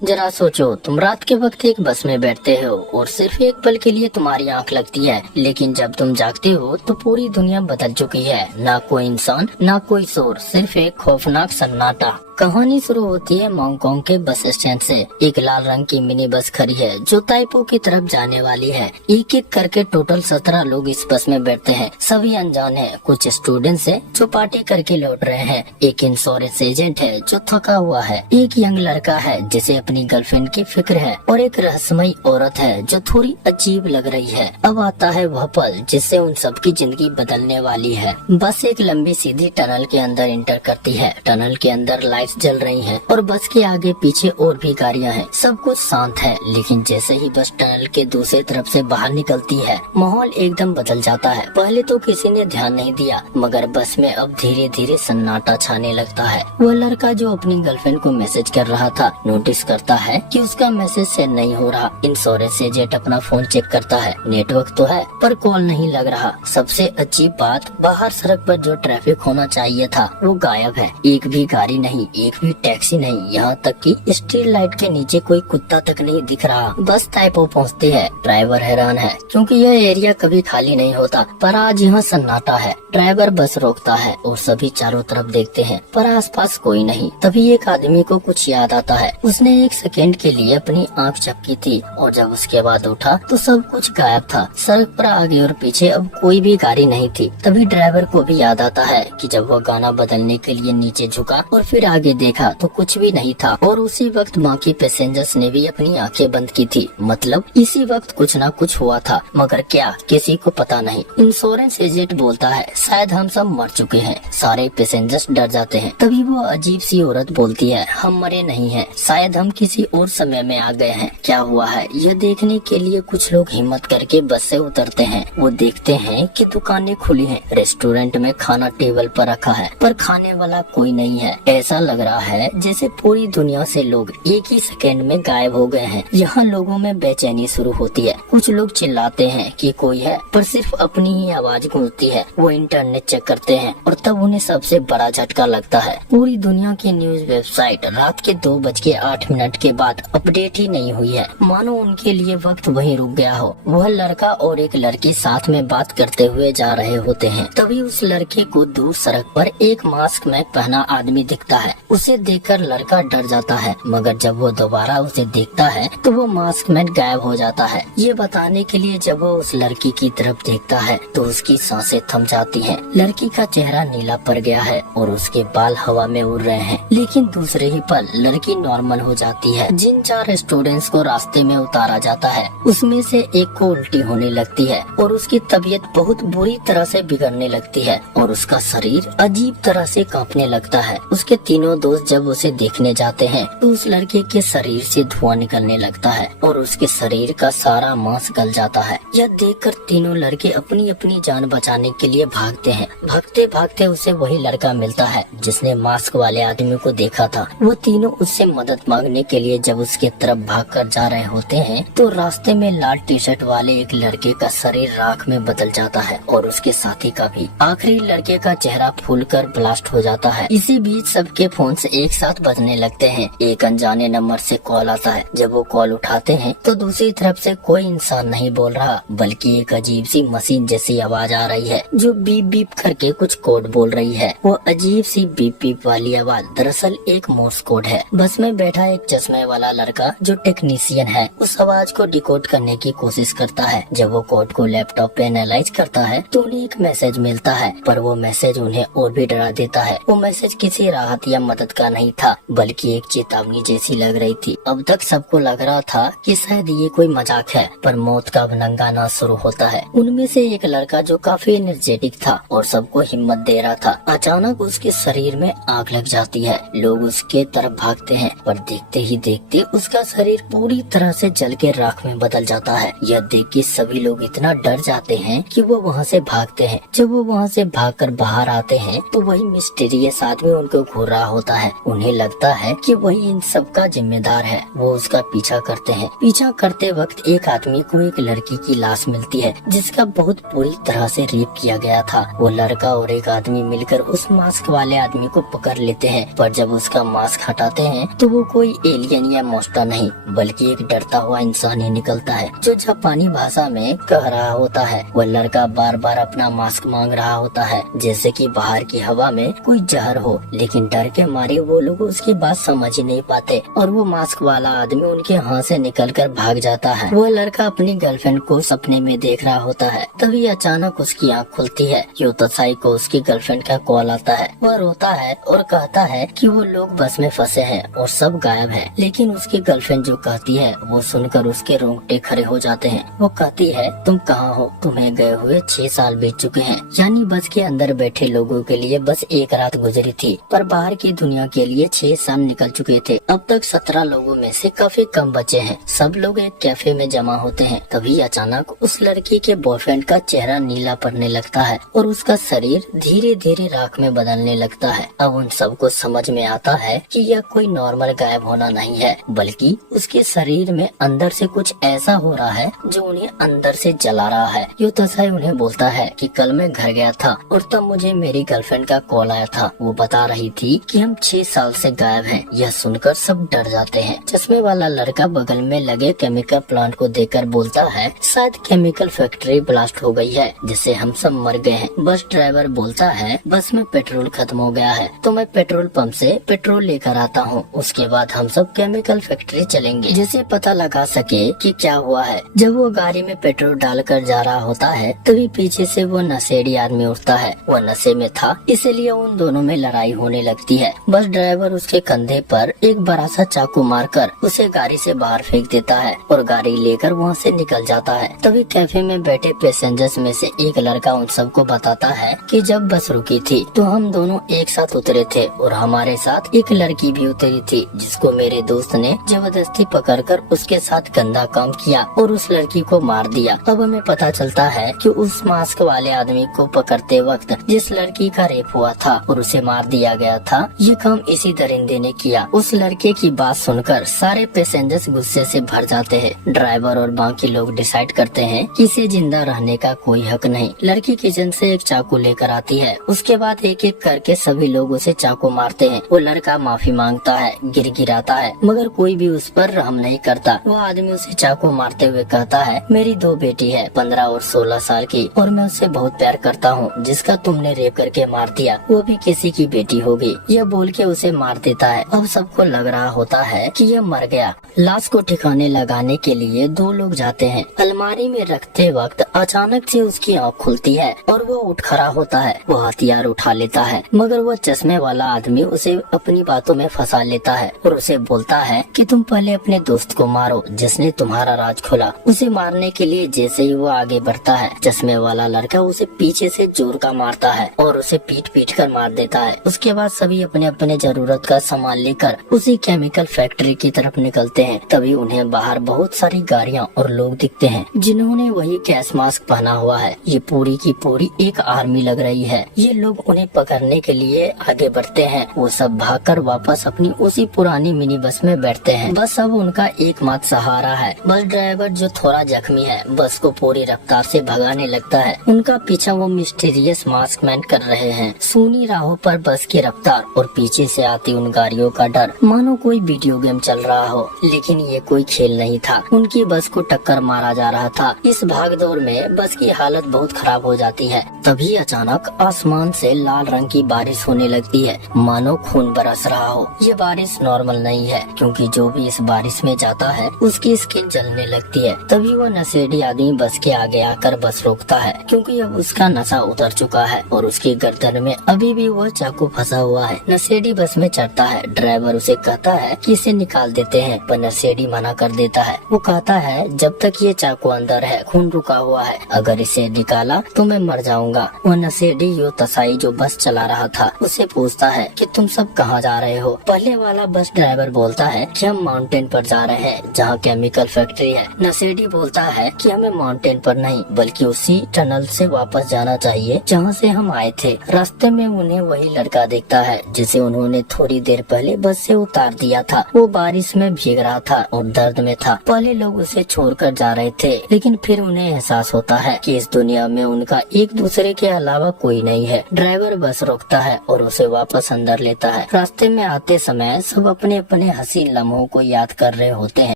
जरा सोचो, तुम रात के वक्त एक बस में बैठते हो और सिर्फ एक पल के लिए तुम्हारी आंख लगती है, लेकिन जब तुम जागते हो तो पूरी दुनिया बदल चुकी है। ना कोई इंसान, ना कोई शोर, सिर्फ एक खौफनाक सन्नाटा। कहानी शुरू होती है हांगकांग के बस स्टैंड से। एक लाल रंग की मिनी बस खड़ी है जो ताइपो की तरफ जाने वाली है। एक एक करके टोटल 17 लोग इस बस में बैठते हैं। सभी अनजान हैं। कुछ स्टूडेंट्स हैं जो पार्टी करके लौट रहे हैं। एक इंश्योरेंस एजेंट है जो थका हुआ है। एक यंग लड़का है जिसे अपनी गर्लफ्रेंड की फिक्र है और एक रहस्यमयी औरत है जो थोड़ी अजीब लग रही है। अब आता है वह पल जिससे उन सबकी जिंदगी बदलने वाली है। बस एक लंबी सीधी टनल के अंदर इंटर करती है। टनल के अंदर लाइट्स जल रही हैं और बस के आगे पीछे और भी गाड़ियां हैं। सब कुछ शांत है, लेकिन जैसे ही बस टनल के दूसरी तरफ से बाहर निकलती है, माहौल एकदम बदल जाता है। पहले तो किसी ने ध्यान नहीं दिया, मगर बस में अब धीरे धीरे सन्नाटा छाने लगता है। वह लड़का जो अपनी गर्लफ्रेंड को मैसेज कर रहा था, नोटिस करता है कि उसका मैसेज सेंड नहीं हो रहा। इंश्योरेंस एजेंट अपना फोन चेक करता है। नेटवर्क तो है पर कॉल नहीं लग रहा। सबसे अजीब बात, बाहर सड़क पर जो ट्रैफिक होना चाहिए था वो गायब है। एक भी गाड़ी नहीं, एक भी टैक्सी नहीं, यहाँ तक कि स्ट्रीट लाइट के नीचे कोई कुत्ता तक नहीं दिख रहा। बस ताइपो पहुँचती है। ड्राइवर हैरान है क्योंकि यह एरिया कभी खाली नहीं होता, पर आज यहाँ सन्नाटा है। ड्राइवर बस रोकता है और सभी चारों तरफ देखते हैं, पर आसपास कोई नहीं। तभी एक आदमी को कुछ याद आता है। उसने एक सेकेंड के लिए अपनी आँख झपकी थी और जब उसके बाद उठा तो सब कुछ गायब था। सड़क पर आगे और पीछे अब कोई भी गाड़ी नहीं थी। तभी ड्राइवर को भी याद आता है कि जब वो गाना बदलने के लिए नीचे झुका और फिर आगे देखा तो कुछ भी नहीं था। और उसी वक्त बाकी पैसेंजर्स ने भी अपनी आंखें बंद की थी। मतलब इसी वक्त कुछ ना कुछ हुआ था, मगर क्या, किसी को पता नहीं। इंश्योरेंस एजेंट बोलता है, शायद हम सब मर चुके हैं। सारे पैसेंजर्स डर जाते हैं। तभी वो अजीब सी औरत बोलती है, हम मरे नहीं हैं, शायद हम किसी और समय में आ गए हैं। क्या हुआ है यह देखने के लिए कुछ लोग हिम्मत करके बस से उतरते हैं। वो देखते हैं कि दुकानें खुली हैं, रेस्टोरेंट में खाना टेबल पर रखा है, पर खाने वाला कोई नहीं है। ऐसा लग रहा है जैसे पूरी दुनिया से लोग एक ही सेकंड में गायब हो गए हैं। यहाँ लोगों में बेचैनी शुरू होती है। कुछ लोग चिल्लाते हैं कि कोई है, पर सिर्फ अपनी ही आवाज गूंजती है। वो इंटरनेट चेक करते हैं और तब उन्हें सबसे बड़ा झटका लगता है। पूरी दुनिया की न्यूज वेबसाइट रात के 2:08 के बाद अपडेट ही नहीं हुई है। मानो उनके लिए वक्त वहीं रुक गया हो। वह लड़का और एक लड़की साथ में बात करते हुए जा रहे होते हैं। तभी उस लड़के को दूर सड़क पर एक मास्क में पहना आदमी दिखता है। उसे देखकर लड़का डर जाता है, मगर जब वो दोबारा उसे देखता है तो वो मास्क मैन गायब हो जाता है। ये बताने के लिए जब वो उस लड़की की तरफ देखता है तो उसकी सांसें थम जाती हैं। लड़की का चेहरा नीला पड़ गया है और उसके बाल हवा में उड़ रहे हैं, लेकिन दूसरे ही पल लड़की नॉर्मल हो जाती है। जिन 4 स्टूडेंट्स को रास्ते में उतारा जाता है उसमें से एक को उल्टी होने लगती है और उसकी तबीयत बहुत बुरी तरह से बिगड़ने लगती है और उसका शरीर अजीब तरह से कांपने लगता है। उसके तीनों दोस्त जब उसे देखने जाते हैं तो उस लड़के के शरीर से धुआं निकलने लगता है और उसके शरीर का सारा मांस गल जाता है। यह देखकर तीनों लड़के अपनी अपनी जान बचाने के लिए भागते हैं। भागते भागते उसे वही लड़का मिलता है जिसने मास्क वाले आदमी को देखा था। वो तीनों उससे मदद मांगने के लिए जब उसके तरफ भागकर जा रहे होते हैं तो रास्ते में लाल टी शर्ट वाले एक लड़के का शरीर राख में बदल जाता है और उसके साथी का भी। आखिरी लड़के का चेहरा फूलकर ब्लास्ट हो जाता है। इसी बीच सबके फोन से एक साथ बजने लगते हैं। एक अनजाने नंबर से कॉल आता है। जब वो कॉल उठाते हैं तो दूसरी तरफ से कोई इंसान नहीं बोल रहा, बल्कि एक अजीब सी मशीन जैसी आवाज आ रही है जो बीप बीप करके कुछ कोड बोल रही है। वो अजीब सी बीप बीप वाली आवाज दरअसल एक मोर्स कोड है। बस में बैठा एक चश्मे वाला लड़का जो टेक्नीशियन है उस आवाज को डिकोड करने की कोशिश करता है। जब वो कोड को लैपटॉप पे एनालाइज करता है तो उन्हें एक मैसेज मिलता है, पर वो मैसेज उन्हें और भी डरा देता है। वो मैसेज किसी राहत या मदद का नहीं था, बल्कि एक चेतावनी जैसी लग रही थी। अब तक सबको लग रहा था कि शायद ये कोई मजाक है, पर मौत का नंगाना शुरू होता है। उनमें से एक लड़का जो काफी एनर्जेटिक था और सबको हिम्मत दे रहा था, अचानक उसके शरीर में आग लग जाती है। लोग उसके तरफ भागते हैं, पर देखते ही देखते उसका शरीर पूरी तरह से जल के राख में बदल जाता है। यह देख के सभी लोग इतना डर जाते हैं कि वो वहाँ से भागते हैं। जब वो वहाँ से भागकर बाहर आते हैं तो वही मिस्टीरियस आदमी उनको घूर रहा होता होता है। उन्हें लगता है कि वही इन सब का जिम्मेदार है। वो उसका पीछा करते हैं। पीछा करते वक्त एक आदमी को एक लड़की की लाश मिलती है जिसका बहुत बुरी तरह से रेप किया गया था। वो लड़का और एक आदमी मिलकर उस मास्क वाले आदमी को पकड़ लेते हैं, पर जब उसका मास्क हटाते हैं तो वो कोई एलियन या मॉन्स्टर नहीं बल्कि एक डरता हुआ इंसान ही निकलता है जो जापानी भाषा में कह रहा होता है। वह लड़का बार बार अपना मास्क मांग रहा होता है जैसे कि बाहर की हवा में कोई जहर हो, लेकिन डर के मारे वो लोग उसकी बात समझ ही नहीं पाते और वो मास्क वाला आदमी उनके हाथ से निकलकर भाग जाता है। वो लड़का अपनी गर्लफ्रेंड को सपने में देख रहा होता है। तभी अचानक उसकी आँख खुलती है। योतासाई को उसकी गर्लफ्रेंड का कॉल आता है। वह रोता है और कहता है कि वो लोग बस में फंसे हैं और सब गायब हैं। लेकिन उसकी गर्लफ्रेंड जो कहती है वो सुनकर उसके रोंगटे खड़े हो जाते हैं। वो कहती है, तुम कहाँ हो? तुम्हें गए हुए 6 साल बीत चुके हैं। यानी बस के अंदर बैठे लोगों के लिए बस एक रात गुजरी थी, पर बाहर की दुनिया के लिए 6 साल निकल चुके थे। अब तक 17 लोगों में से काफी कम बचे हैं। सब लोग एक कैफे में जमा होते हैं। तभी अचानक उस लड़की के बॉयफ्रेंड का चेहरा नीला पड़ने लगता है और उसका शरीर धीरे धीरे राख में बदलने लगता है। अब उन सबको समझ में आता है कि यह कोई नॉर्मल गायब होना नहीं है, बल्कि उसके शरीर में अंदर से कुछ ऐसा हो रहा है जो उन्हें अंदर से जला रहा है। योतासाई उन्हें बोलता है कि कल मैं घर गया था और तब मुझे मेरी गर्लफ्रेंड का कॉल आया था। वो बता रही थी कि हम 6 साल से गायब हैं। यह सुनकर सब डर जाते हैं। चश्मे वाला लड़का बगल में लगे केमिकल प्लांट को देखकर बोलता है, शायद केमिकल फैक्ट्री ब्लास्ट हो गई है जिससे हम सब मर गए हैं। बस ड्राइवर बोलता है, बस में पेट्रोल खत्म हो गया है तो मैं पेट्रोल पंप से पेट्रोल लेकर आता हूँ। उसके बाद हम सब केमिकल फैक्ट्री चलेंगे जिसे पता लगा सके कि क्या हुआ है। जब वो गाड़ी में पेट्रोल डालकर जा रहा होता है तभी पीछे से वो नशेड़ी आदमी उठता है। वह नशे में था इसीलिए उन दोनों में लड़ाई होने लगती है। बस ड्राइवर उसके कंधे पर एक बड़ा सा चाकू मारकर उसे गाड़ी से बाहर फेंक देता है और गाड़ी लेकर वहाँ से निकल जाता है। तभी कैफे में बैठे पैसेंजर्स में से एक लड़का उन सबको बताता है कि जब बस रुकी थी तो हम दोनों एक साथ उतरे थे और हमारे साथ एक लड़की भी उतरी थी जिसको मेरे दोस्त ने जबरदस्ती पकड़कर उसके साथ गंदा काम किया और उस लड़की को मार दिया। अब हमें पता चलता है कि उस मास्क वाले आदमी को पकड़ते वक्त जिस लड़की का रेप हुआ था और उसे मार दिया गया था, ये काम इसी दरिंदे ने किया। उस लड़के की बात सुनकर सारे पैसेंजर्स गुस्से से भर जाते हैं। ड्राइवर और बाकी लोग डिसाइड करते हैं कि इसे जिंदा रहने का कोई हक नहीं। लड़की किचन से एक चाकू लेकर आती है। उसके बाद एक एक करके सभी लोग उसे चाकू मारते हैं। वो लड़का माफी मांगता है, गिड़गिड़ाता है, मगर कोई भी उस पर रहम नहीं करता। वो आदमी उसे चाकू मारते हुए कहता है, मेरी 2 बेटी है, 15 और 16 साल की, और मैं उससे बहुत प्यार करता हूँ। जिसका तुमने रेप करके मार दिया वो भी किसी की बेटी होगी। यह बोल के उसे मार देता है। अब सबको लग रहा होता है कि यह मर गया। लाश को ठिकाने लगाने के लिए 2 लोग जाते हैं। अलमारी में रखते वक्त अचानक से उसकी आँख खुलती है और वो उठ खड़ा होता है। वो हथियार उठा लेता है, मगर वो चश्मे वाला आदमी उसे अपनी बातों में फंसा लेता है और उसे बोलता है कि तुम पहले अपने दोस्त को मारो जिसने तुम्हारा राज खोला। उसे मारने के लिए जैसे ही वो आगे बढ़ता है, चश्मे वाला लड़का उसे पीछे से जोर का मारता है और उसे पीट पीट कर मार देता है। उसके बाद सभी अपने अपने जरूरत का सामान लेकर उसी केमिकल फैक्ट्री की तरफ निकलते हैं। तभी उन्हें बाहर बहुत सारी गाड़ियाँ और लोग दिखते हैं जिन्होंने वही गैस मास्क पहना हुआ है। ये पूरी की पूरी एक आर्मी लग रही है। ये लोग उन्हें पकड़ने के लिए आगे बढ़ते हैं। वो सब भागकर वापस अपनी उसी पुरानी मिनी बस में बैठते हैं। बस अब उनका एकमात्र सहारा है। बस ड्राइवर जो थोड़ा जख्मी है बस को पूरी रफ्तार से भगाने लगता है। उनका पीछा वो मिस्टीरियस मास्क मैन कर रहे हैं। सूनी राहों पर बस की रफ्तार और पीछे से आती उन गाड़ियों का डर मानो कोई वीडियो गेम चल रहा हो, लेकिन ये कोई खेल नहीं था। उनकी बस को टक्कर मारा जा रहा था। इस भागदौड़ में बस की हालत बहुत खराब हो जाती है। तभी अचानक आसमान से लाल रंग की बारिश होने लगती है, मानो खून बरस रहा हो। ये बारिश नॉर्मल नहीं है क्योंकि जो भी इस बारिश में जाता है उसकी स्किन जलने लगती है। तभी वो नशेड़ी आदमी बस के आगे आकर बस रोकता है क्योंकि अब उसका नशा उतर चुका है और उसकी गर्दन में अभी भी वह चाकू फंसा हुआ है। नशेड़ी बस में चढ़ता है। ड्राइवर उसे कहता है कि इसे निकाल देते हैं, पर नशेड़ी मना कर देता है। वो कहता है जब तक ये चाकू अंदर है खून रुका हुआ है, अगर इसे निकाला तो मैं मर जाऊंगा। वह नशेड़ी योतासाई जो बस चला रहा था उसे पूछता है कि तुम सब कहाँ जा रहे हो। पहले वाला बस ड्राइवर बोलता है कि हम माउंटेन पर जा रहे हैं जहाँ केमिकल फैक्ट्री है। नशेड़ी बोलता है कि हमें माउंटेन पर नहीं बल्कि उसी टनल से वापस जाना चाहिए जहाँ से हम आए थे। रास्ते में उन्हें वही लड़का दिखता है जिसे जिसे उन्होंने थोड़ी देर पहले बस से उतार दिया था। वो बारिश में भीग रहा था और दर्द में था। पहले लोग उसे छोड़कर जा रहे थे, लेकिन फिर उन्हें एहसास होता है कि इस दुनिया में उनका एक दूसरे के अलावा कोई नहीं है। ड्राइवर बस रोकता है और उसे वापस अंदर लेता है। रास्ते में आते समय सब अपने अपने हसीन लम्हों को याद कर रहे होते हैं।